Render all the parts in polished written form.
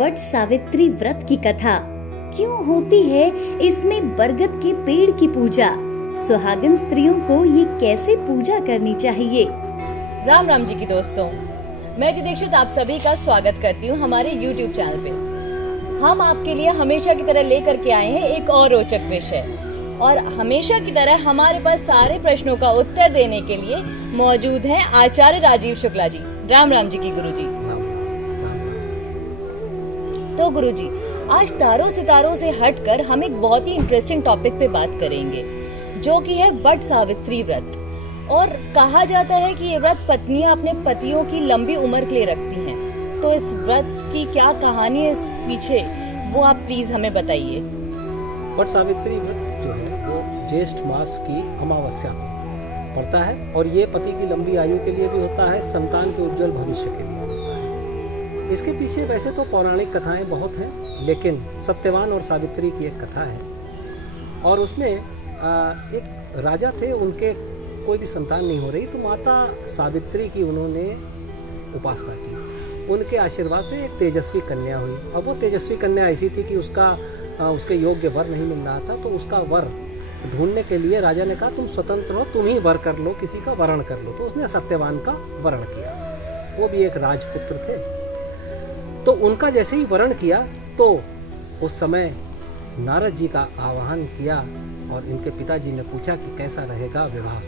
वट सावित्री व्रत की कथा। क्यों होती है इसमें बरगद के पेड़ की पूजा? सुहागन स्त्रियों को ये कैसे पूजा करनी चाहिए? राम राम जी की दोस्तों, मैं दीक्षित आप सभी का स्वागत करती हूँ हमारे YouTube चैनल पे। हम आपके लिए हमेशा की तरह लेकर के आए हैं एक और रोचक विषय, और हमेशा की तरह हमारे पास सारे प्रश्नों का उत्तर देने के लिए मौजूद हैं आचार्य राजीव शुक्ला जी। राम राम जी की गुरुजी। तो गुरुजी, आज तारों सितारों से हटकर हम एक बहुत ही इंटरेस्टिंग टॉपिक पे बात करेंगे, जो कि है वट सावित्री व्रत। और कहा जाता है कि ये व्रत पत्नियां अपने पतियों की लंबी उम्र के लिए रखती हैं। तो इस व्रत की क्या कहानी है इस पीछे, वो आप प्लीज हमें बताइए। वट सावित्री व्रत जो है वो ज्येष्ठ मास की अमावस्या पड़ता है, और ये पति की लंबी आयु के लिए भी होता है, संतान के उज्जवल भविष्य के लिए होता है। इसके पीछे वैसे तो पौराणिक कथाएं बहुत हैं, लेकिन सत्यवान और सावित्री की एक कथा है। और उसमें एक राजा थे, उनके कोई भी संतान नहीं हो रही, तो माता सावित्री की उन्होंने उपासना की। उनके आशीर्वाद से एक तेजस्वी कन्या हुई। अब वो तेजस्वी कन्या ऐसी थी कि उसके योग्य वर नहीं मिल रहा था, तो उसका वर ढूंढने के लिए राजा ने कहा तुम स्वतंत्र हो, तुम ही वर कर लो, किसी का वरण कर लो। तो उसने सत्यवान का वरण किया। वो भी एक राजपुत्र थे। तो उनका जैसे ही वरण किया तो उस समय नारद जी का आह्वान किया, और इनके पिताजी ने पूछा कि कैसा रहेगा विवाह।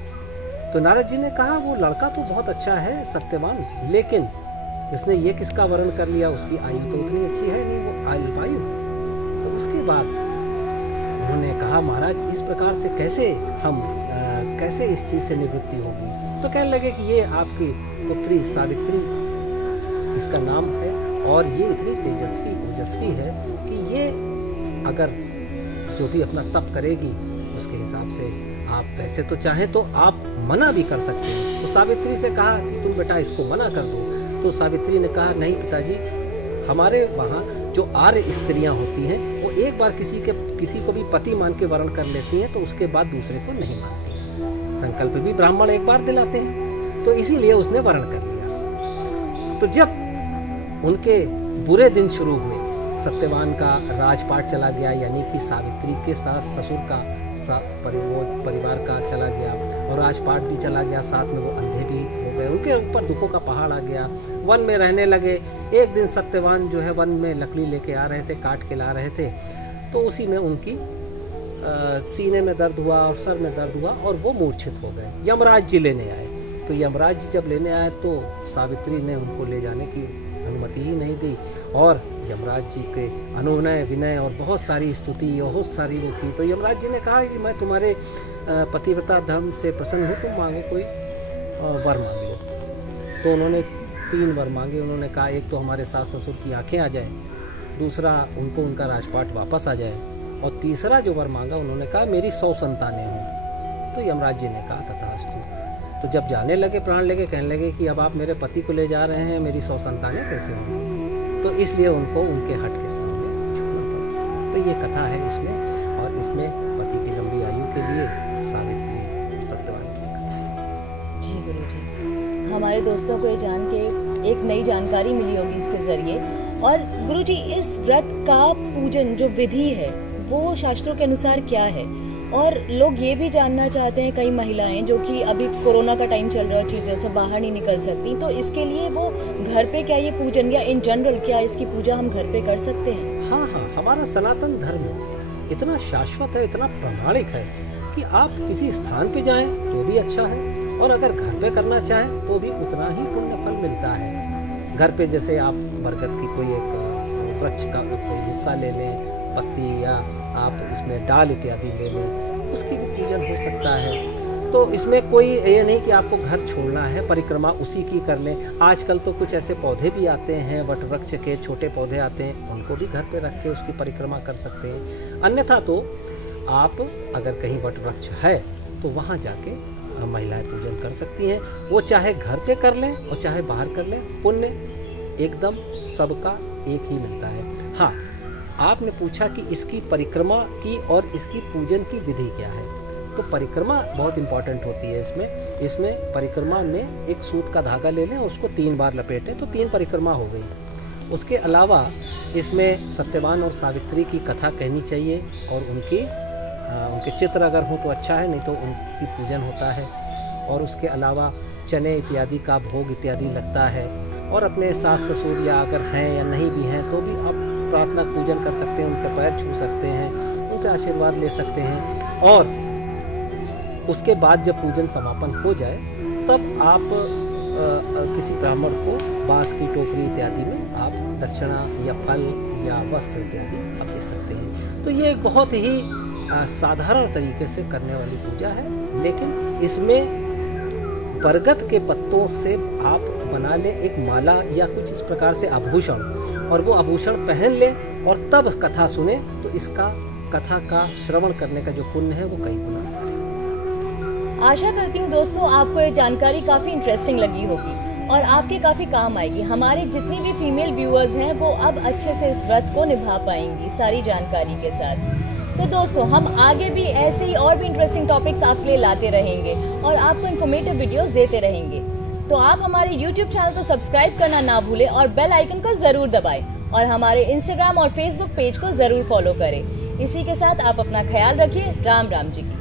तो नारद जी ने कहा वो लड़का तो बहुत अच्छा है सत्यवान, लेकिन इसने ये किसका वरण कर लिया, उसकी आयु तो उतनी अच्छी है नहीं, वो अल्पायु। तो उसके बाद उन्होंने कहा महाराज इस प्रकार से कैसे इस चीज़ से निवृत्ति होगी। तो कहने लगे कि ये आपकी पुत्री सावित्री, इसका नाम है, और ये इतनी तेजस्वी ओजस्वी है कि ये अगर जो भी अपना तप करेगी उसके हिसाब से आप वैसे तो चाहें तो आप मना भी कर सकते हैं। तो सावित्री से कहा कि तुम बेटा इसको मना कर दो। तो सावित्री ने कहा नहीं पिताजी, हमारे वहाँ जो आर्य स्त्रियाँ होती हैं वो एक बार किसी को भी पति मान के वरण कर लेती हैं, तो उसके बाद दूसरे को नहीं मानती हैं। संकल्प भी ब्राह्मण एक बार दिलाते हैं, तो इसीलिए उसने वरण कर लिया। तो जब उनके बुरे दिन शुरू हुए, सत्यवान का राजपाट चला गया, यानी कि सावित्री के सास ससुर का परिवार का चला गया, और राजपाट भी चला गया, साथ में वो अंधे भी हो गए, उनके ऊपर दुखों का पहाड़ आ गया। वन में रहने लगे। एक दिन सत्यवान जो है वन में लकड़ी लेके आ रहे थे, काट के ला रहे थे, तो उसी में उनकी सीने में दर्द हुआ और सर में दर्द हुआ, और वो मूर्छित हो गए। यमराज जी लेने आए। तो यमराज जी जब लेने आए तो सावित्री ने उनको ले जाने की अनुमति ही नहीं दी, और यमराज जी के अनुनय विनय और बहुत सारी स्तुति बहुत सारी वो की। तो यमराज जी ने कहा कि मैं तुम्हारे पतिव्रता धर्म से प्रसन्न हूँ, तुम मांगो कोई वर मांग लो। तो उन्होंने 3 वर मांगे। उन्होंने कहा एक तो हमारे सास ससुर की आंखें आ जाए, दूसरा उनको उनका राजपाट वापस आ जाए, और तीसरा जो वर मांगा उन्होंने कहा मेरी 100 संतानें हों। तो यमराज जी ने कहा तथास्तु। तो जब जाने लगे, प्राण लेके कहने लगे कि अब आप मेरे पति को ले जा रहे हैं, मेरी 100 संतानें कैसे होंगी। तो इसलिए उनको उनके हट के सामने झुकना पड़ा। तो ये कथा है इसमें, और इसमें पति की लंबी आयु के लिए सावित्री सत्यवान की कथा है। जी गुरुजी, हमारे दोस्तों को ये जान के एक नई जानकारी मिली होगी इसके जरिए। और गुरुजी, इस व्रत का पूजन जो विधि है वो शास्त्रों के अनुसार क्या है? और लोग ये भी जानना चाहते हैं, कई महिलाएं जो कि अभी कोरोना का टाइम चल रहा है, चीज़ों से बाहर नहीं निकल सकती, तो इसके लिए वो घर पे क्या ये पूजन, या इन जनरल क्या इसकी पूजा हम घर पे कर सकते हैं? हाँ, हमारा सनातन धर्म इतना शाश्वत है, इतना प्रामाणिक है कि आप किसी स्थान पे जाएं तो भी अच्छा है, और अगर घर पे करना चाहें तो भी उतना ही पुण्य फल मिलता है। घर पे जैसे आप बरगद की कोई एक वृक्ष का कोई हिस्सा ले लें, पत्ती, या आप उसमें डाल इत्यादि ले लें, उसकी भी पूजन हो सकता है। तो इसमें कोई ये नहीं कि आपको घर छोड़ना है, परिक्रमा उसी की कर लें। आजकल तो कुछ ऐसे पौधे भी आते हैं, वट वृक्ष के छोटे पौधे आते हैं, उनको भी घर पे रख के उसकी परिक्रमा कर सकते हैं। अन्यथा तो आप अगर कहीं वट वृक्ष है तो वहाँ जाके महिलाएं पूजन कर सकती हैं। वो चाहे घर पे कर लें और चाहे बाहर कर लें, पुण्य एकदम सबका एक ही मिलता है। हाँ, आपने पूछा कि इसकी परिक्रमा की और इसकी पूजन की विधि क्या है, तो परिक्रमा बहुत इंपॉर्टेंट होती है। इसमें परिक्रमा में एक सूत का धागा ले लें, उसको 3 बार लपेटें तो 3 परिक्रमा हो गई। उसके अलावा इसमें सत्यवान और सावित्री की कथा कहनी चाहिए और उनके चित्र अगर हों तो अच्छा है, नहीं तो उनकी पूजन होता है। और उसके अलावा चने इत्यादि का भोग इत्यादि लगता है। और अपने सास ससुर या अगर हैं या नहीं भी हैं तो भी आप प्रार्थना पूजन कर सकते हैं, उनके पैर छू सकते हैं, उनसे आशीर्वाद ले सकते हैं। और उसके बाद जब पूजन समापन हो जाए तब आप किसी ब्राह्मण को बांस की टोकरी इत्यादि में आप दक्षिणा या फल या वस्त्र इत्यादि आप दे सकते हैं। तो ये एक बहुत ही साधारण तरीके से करने वाली पूजा है, लेकिन इसमें बरगद के पत्तों से आप बना लें एक माला या कुछ इस प्रकार से आभूषण, और वो आभूषण पहन लें और तब कथा सुने तो इसका कथा का श्रवण करने का जो पुण्य है वो कई गुना। आशा करती हूँ दोस्तों आपको ये जानकारी काफ़ी इंटरेस्टिंग लगी होगी और आपके काफ़ी काम आएगी। हमारी जितनी भी फीमेल व्यूअर्स हैं वो अब अच्छे से इस व्रत को निभा पाएंगी सारी जानकारी के साथ। तो दोस्तों हम आगे भी ऐसे ही और भी इंटरेस्टिंग टॉपिक्स आपके लिए लाते रहेंगे और आपको इन्फॉर्मेटिव वीडियोस देते रहेंगे। तो आप हमारे YouTube चैनल को सब्सक्राइब करना ना भूलें और बेल आइकन को ज़रूर दबाएं और हमारे Instagram और Facebook पेज को ज़रूर फॉलो करें। इसी के साथ आप अपना ख्याल रखिए। राम राम जी की।